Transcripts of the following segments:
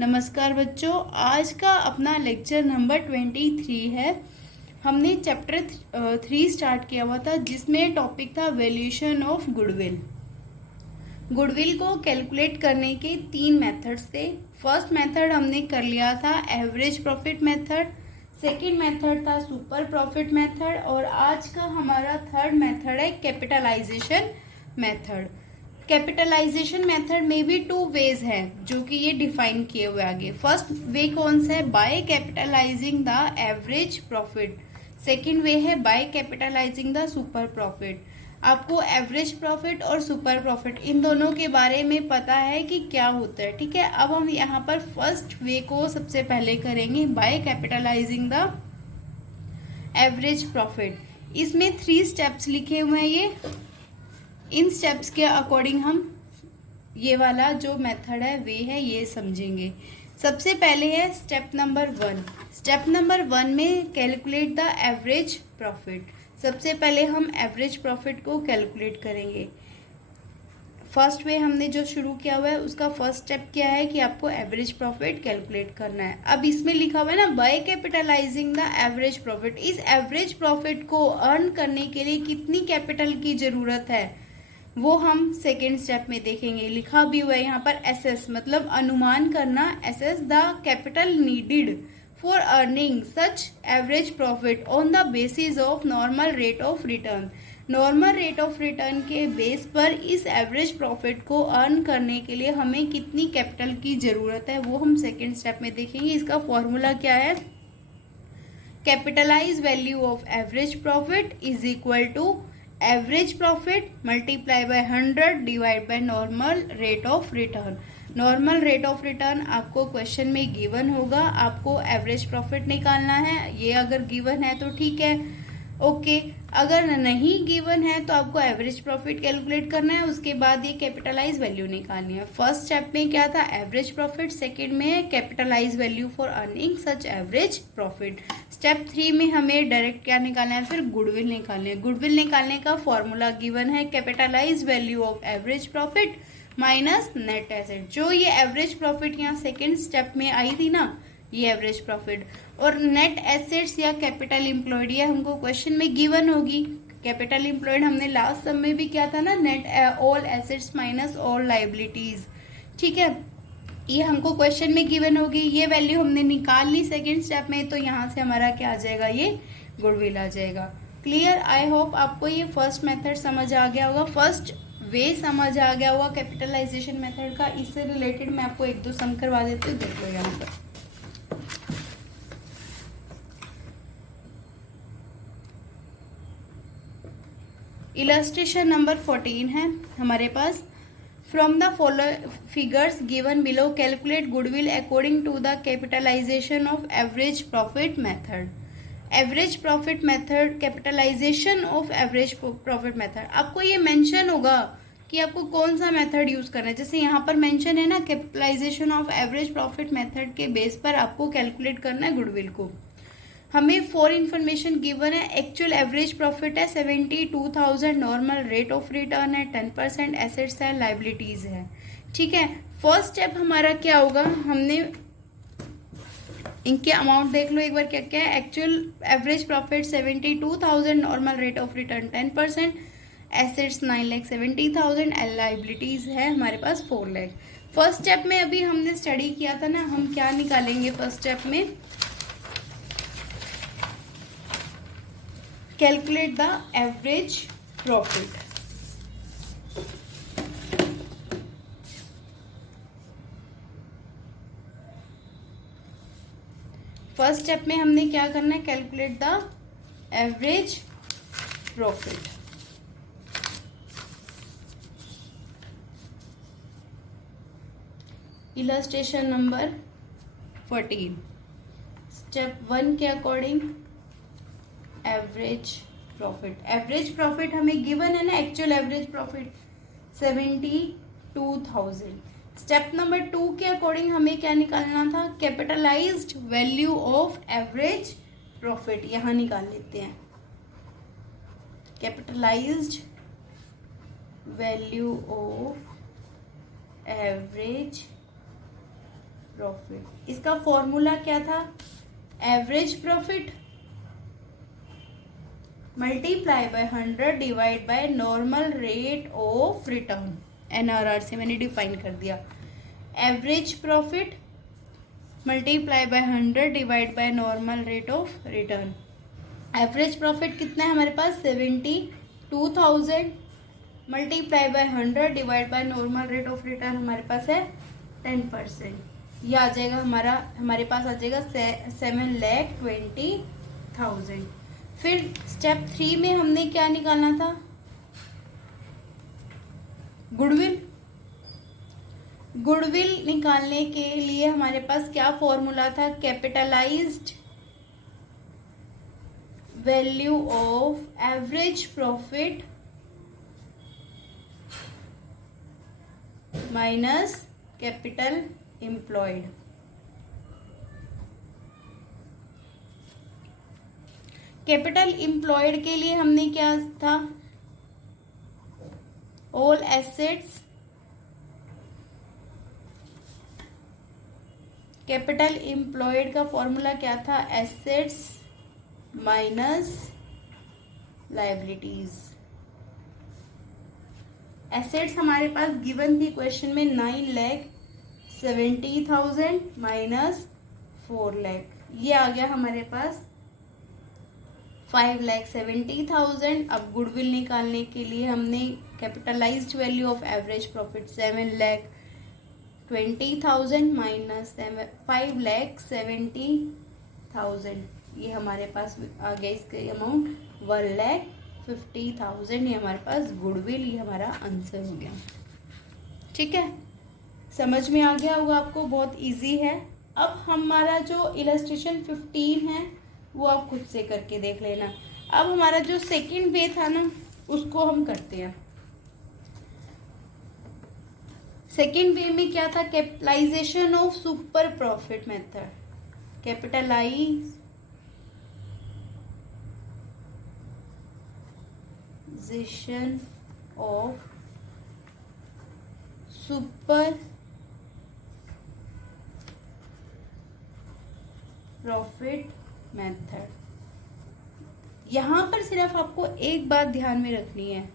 नमस्कार बच्चों, आज का अपना लेक्चर नंबर 23 है। हमने चैप्टर 3 स्टार्ट किया हुआ था जिसमें टॉपिक था वैल्यूएशन ऑफ गुडविल। गुडविल को कैलकुलेट करने के 3 मेथड्स थे। फर्स्ट मेथड हमने कर लिया था average profit method, second method था सुपर प्रॉफिट मेथड और आज का हमारा थर्ड मेथड है कैपिटलाइजेशन मेथड। कैपिटलाइजेशन मेथड में भी 2 वेज है जो कि ये डिफाइन किए हुए आगे। फर्स्ट वे कौन सा है? By capitalising the average profit. Second way है by capitalising the super profit. आपको एवरेज प्रॉफिट और सुपर प्रॉफिट इन दोनों के बारे में पता है कि क्या होता है, ठीक है। अब हम यहाँ पर फर्स्ट वे को सबसे पहले करेंगे, by capitalising the average profit. इसमें 3 स्टेप्स लिखे हुए हैं। ये इन स्टेप्स के अकॉर्डिंग हम ये वाला जो मेथड है वे है ये समझेंगे। सबसे पहले है स्टेप नंबर 1। स्टेप नंबर 1 में कैलकुलेट द एवरेज प्रॉफिट। सबसे पहले हम एवरेज प्रॉफिट को कैलकुलेट करेंगे। फर्स्ट वे हमने जो शुरू किया हुआ है उसका फर्स्ट स्टेप क्या है कि आपको एवरेज प्रॉफिट कैलकुलेट करना है। अब इसमें लिखा हुआ है ना by capitalising the average profit. इस एवरेज प्रॉफिट को अर्न करने के लिए कितनी कैपिटल की जरूरत है वो हम सेकेंड स्टेप में देखेंगे। लिखा भी हुआ है यहाँ पर एसेस, मतलब अनुमान करना। Assess the capital needed for earning such average profit on the basis of normal rate of return. Normal rate of return के बेस पर इस एवरेज प्रॉफिट को अर्न करने के लिए हमें कितनी कैपिटल की जरूरत है वो हम सेकेंड स्टेप में देखेंगे। इसका फॉर्मूला क्या है? Capitalise value of average profit is equal to average profit multiply by 100 divide by normal rate of return. Normal rate of return आपको क्वेश्चन में गिवन होगा, आपको एवरेज प्रॉफिट निकालना है। ये अगर गिवन है तो ठीक है, ओके। अगर नहीं गिवन है तो आपको एवरेज प्रॉफिट कैलकुलेट करना है, उसके बाद ये कैपिटलाइज वैल्यू निकालनी है। फर्स्ट स्टेप में क्या था? Average profit. सेकंड में है capitalise value for earning such average profit. Step 3 में हमें डायरेक्ट क्या निकालना है? फिर गुडविल निकालनी है। गुडविल निकालने का फॉर्मूला गिवन है capitalise value of average profit minus net asset. जो ये एवरेज प्रॉफिट यहाँ सेकेंड स्टेप में आई थी ना, ये एवरेज प्रॉफिट और नेट एसेट्स या कैपिटल एम्प्लॉयड ये हमको क्वेश्चन में गिवन होगी। कैपिटल एम्प्लॉयड हमने लास्ट सब में भी किया था ना, net all assets minus all liabilities, ठीक है। ये हमको क्वेश्चन में गिवन होगी। ये वैल्यू हमने निकाल ली सेकेंड स्टेप में, तो यहाँ से हमारा क्या आ जाएगा? ये गुडविल आ जाएगा। क्लियर? आई होप आपको ये फर्स्ट मेथड समझ आ गया होगा, फर्स्ट वे समझ आ गया होगा कैपिटलाइजेशन मेथड का। इससे रिलेटेड मैं आपको 1-2 सम करवा देती हूँ, देख लो यहाँ पर। इलस्ट्रेशन नंबर 14 है हमारे पास। From the following figures given below calculate goodwill according to the capitalization of average profit method. Average profit method, capitalisation of average profit method. आपको ये मेंशन होगा कि आपको कौन सा मेथड यूज करना है। जैसे यहाँ पर मेंशन है ना, capitalisation of average profit method के बेस पर आपको कैलकुलेट करना है गुडविल को। हमें फॉर इन्फॉर्मेशन गिवन है एक्चुअल एवरेज प्रॉफिट है 72,000, नॉर्मल रेट ऑफ रिटर्न है 10%, एसेट्स है, लाइबिलिटीज है, ठीक है। फर्स्ट स्टेप हमारा क्या होगा? हमने इनके अमाउंट देख लो एक बार क्या क्या है। Actual average profit 72,000, normal rate of return 10%, assets 9,70,000, liabilities है हमारे पास 4 लाख। फर्स्ट स्टेप में अभी हमने स्टडी किया था ना, हम क्या निकालेंगे फर्स्ट स्टेप में? Calculate the average profit. First step में हमने क्या करना है? Calculate the average profit. Illustration number 14 step 1 के according average profit. Average profit हमें गिवन है ना, actual average profit 72,000। Step number 2 के अकॉर्डिंग हमें क्या निकालना था? Capitalised value of average profit. यहां निकाल लेते हैं capitalised value of average profit. इसका फॉर्मूला क्या था? Average profit multiply by 100 divide by normal rate of return. NRR से मैंने डिफाइन कर दिया। Average profit multiply by 100 divide by normal rate of return. Average profit कितना है हमारे पास? 72,000 multiply by 100 divide by normal rate of return हमारे पास है 10%। ये आ जाएगा हमारे पास आ जाएगा 7,20,000। फिर स्टेप 3 में हमने क्या निकालना था? गुडविल। गुडविल निकालने के लिए हमारे पास क्या फॉर्मूला था? Capitalised value of average profit minus capital employed. Capital employed के लिए हमने क्या था? ऑल एसेट्स कैपिटल एम्प्लॉयड का फॉर्मूला क्या था? Assets minus liabilities. एसेट्स हमारे पास गिवन थी क्वेश्चन में 9,70,000 माइनस 4 लाख। ये आ गया हमारे पास 5,70,000। अब गुडविल निकालने के लिए हमने capitalised value of average profit 7,20,000 minus 5,70,000। ये हमारे पास आ गया इसका अमाउंट 1,50,000। ये हमारे पास गुडविल, ये हमारा आंसर हो गया। ठीक है, समझ में आ गया होगा आपको, बहुत इजी है। अब हमारा जो इलस्ट्रेशन 15 है वो आप खुद से करके देख लेना। अब हमारा जो सेकंड वे था ना उसको हम करते हैं। सेकंड वे में क्या था? Capitalisation of super profit method. Capitalisation of super profit method. यहां पर सिर्फ आपको एक बात ध्यान में रखनी है,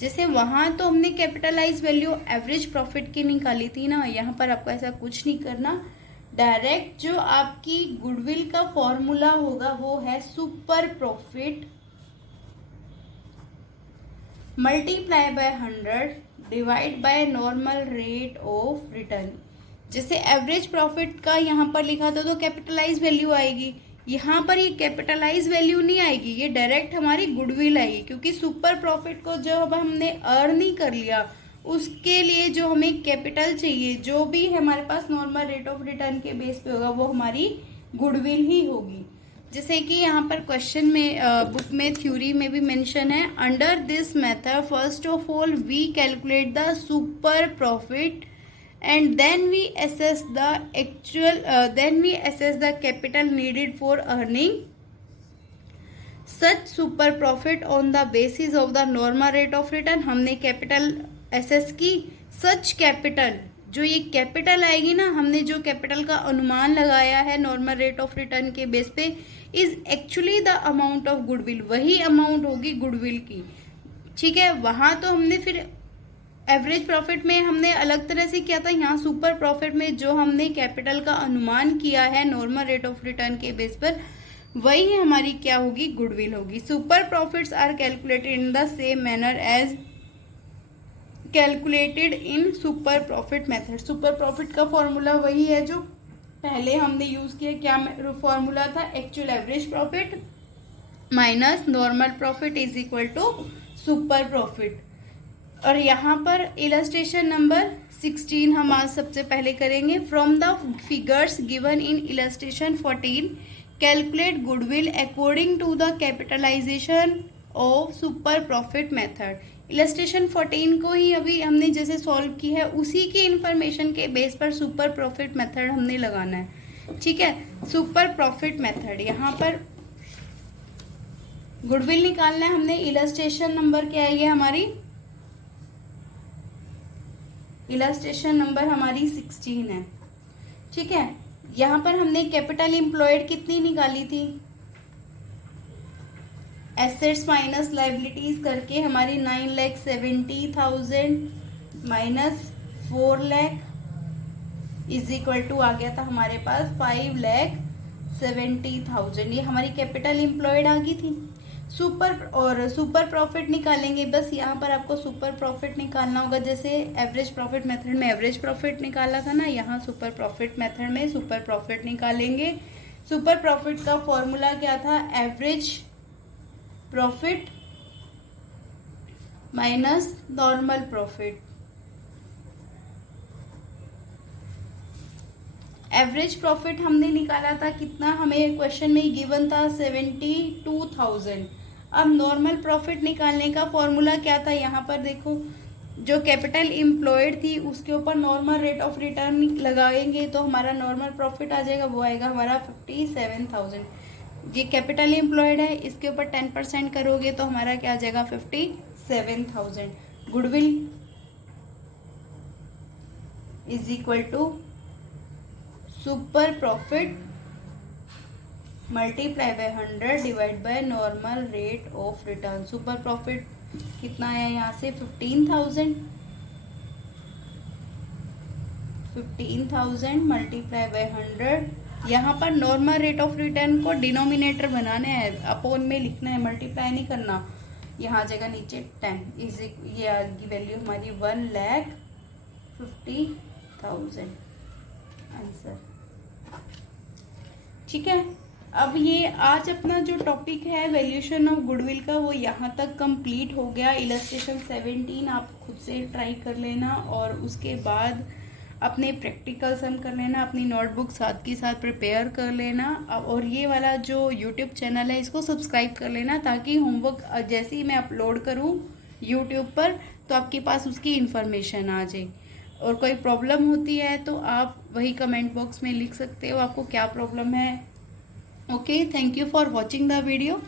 जैसे वहां तो हमने कैपिटलाइज वैल्यू एवरेज प्रॉफिट की निकाली थी ना, यहाँ पर आपको ऐसा कुछ नहीं करना। डायरेक्ट जो आपकी गुडविल का फॉर्मूला होगा वो है super profit multiply by 100 divide by normal rate of return. जैसे एवरेज प्रॉफिट का यहाँ पर लिखा था तो कैपिटलाइज वैल्यू आएगी, यहाँ पर ये कैपिटलाइज वैल्यू नहीं आएगी, ये डायरेक्ट हमारी गुडविल आएगी, क्योंकि सुपर प्रॉफिट को जब हमने अर्न ही कर लिया उसके लिए जो हमें कैपिटल चाहिए, जो भी हमारे पास नॉर्मल रेट ऑफ रिटर्न के बेस पे होगा वो हमारी गुडविल ही होगी। जैसे कि यहाँ पर क्वेश्चन में बुक में थ्योरी में भी मेंशन है, under this method first of all we calculate the super profit and then we assess the capital needed for earning such super profit on the basis of the normal rate of return। हमने capital assess की, सच capital, जो ये capital आएगी ना, हमने जो capital का अनुमान लगाया है नॉर्मल रेट ऑफ रिटर्न के बेस पे, is actually the amount of goodwill, वही अमाउंट होगी गुडविल की। ठीक है, वहां तो हमने फिर एवरेज प्रॉफिट में हमने अलग तरह से किया था, यहाँ सुपर प्रॉफिट में जो हमने कैपिटल का अनुमान किया है नॉर्मल रेट ऑफ रिटर्न के बेस पर, वही हमारी क्या होगी? गुडविल होगी। Super profits are calculated in the same manner as calculated in super profit method. Super profit का फॉर्मूला वही है जो पहले हमने यूज किया। क्या फॉर्मूला था? Actual average profit minus normal profit is equal to super profit. और यहाँ पर इलस्ट्रेशन नंबर 16 हम आज सबसे पहले करेंगे। From the figures given in illustration 14 calculate goodwill according to the capitalization of super profit method. Illustration 14 को ही अभी हमने जैसे सॉल्व की है उसी की इंफॉर्मेशन के बेस पर सुपर प्रॉफिट मेथड हमने लगाना है। ठीक है, सुपर प्रॉफिट मेथड, यहाँ पर गुडविल निकालना है हमने। इलस्ट्रेशन नंबर क्या है? ये हमारी इलस्ट्रेशन नंबर हमारी 16 है। ठीक है, यहाँ पर हमने कैपिटल एम्प्लॉयड कितनी निकाली थी, एसेट्स माइनस लाइबिलिटीज करके हमारी 9,70,000 minus 4 lakh is equal to आ गया था हमारे पास 5,70,000। ये हमारी कैपिटल एम्प्लॉयड आ गई थी। सुपर प्रॉफिट निकालेंगे, बस यहाँ पर आपको सुपर प्रॉफिट निकालना होगा। जैसे एवरेज प्रॉफिट मेथड में एवरेज प्रॉफिट निकाला था ना, यहाँ सुपर प्रॉफिट मेथड में सुपर प्रॉफिट निकालेंगे। सुपर प्रॉफिट का फॉर्मूला क्या था, average profit minus normal profit. Average profit हमने निकाला था कितना, हमें क्वेश्चन में गिवन था 72,000। अब नॉर्मल प्रॉफिट निकालने का फॉर्मूला क्या था, यहाँ पर देखो जो कैपिटल एम्प्लॉयड थी उसके ऊपर नॉर्मल रेट ऑफ रिटर्न लगाएंगे तो हमारा नॉर्मल प्रॉफिट आ जाएगा, वो आएगा हमारा 57,000। ये कैपिटल एम्प्लॉयड है, इसके ऊपर 10% करोगे तो हमारा क्या आ जाएगा 57,000। Goodwill is equal to super profit multiply by 100 divide by normal rate of return. Super profit कितना है यहाँ से 15,000 मल्टीप्लाई बाय 100। यहाँ पर नॉर्मल रेट ऑफ रिटर्न को डिनोमिनेटर बनाना है, अपोन में लिखना है, मल्टीप्लाई नहीं करना। यहाँ जगह नीचे 10 इज ये आगे वैल्यू हमारी 1,50,000 आंसर। ठीक है, अब ये आज अपना जो टॉपिक है वैल्यूएशन ऑफ गुडविल का वो यहाँ तक कंप्लीट हो गया। इलस्ट्रेशन 17 आप खुद से ट्राई कर लेना और उसके बाद अपने प्रैक्टिकल सम कर लेना, अपनी नोटबुक साथ के साथ प्रिपेयर कर लेना। और ये वाला जो यूट्यूब चैनल है इसको सब्सक्राइब कर लेना ताकि होमवर्क जैसे ही मैं अपलोड करूँ यूट्यूब पर तो आपके पास उसकी इन्फॉर्मेशन आ जाए। और कोई प्रॉब्लम होती है तो आप वही कमेंट बॉक्स में लिख सकते हो आपको क्या प्रॉब्लम है। Okay, thank you for watching the video.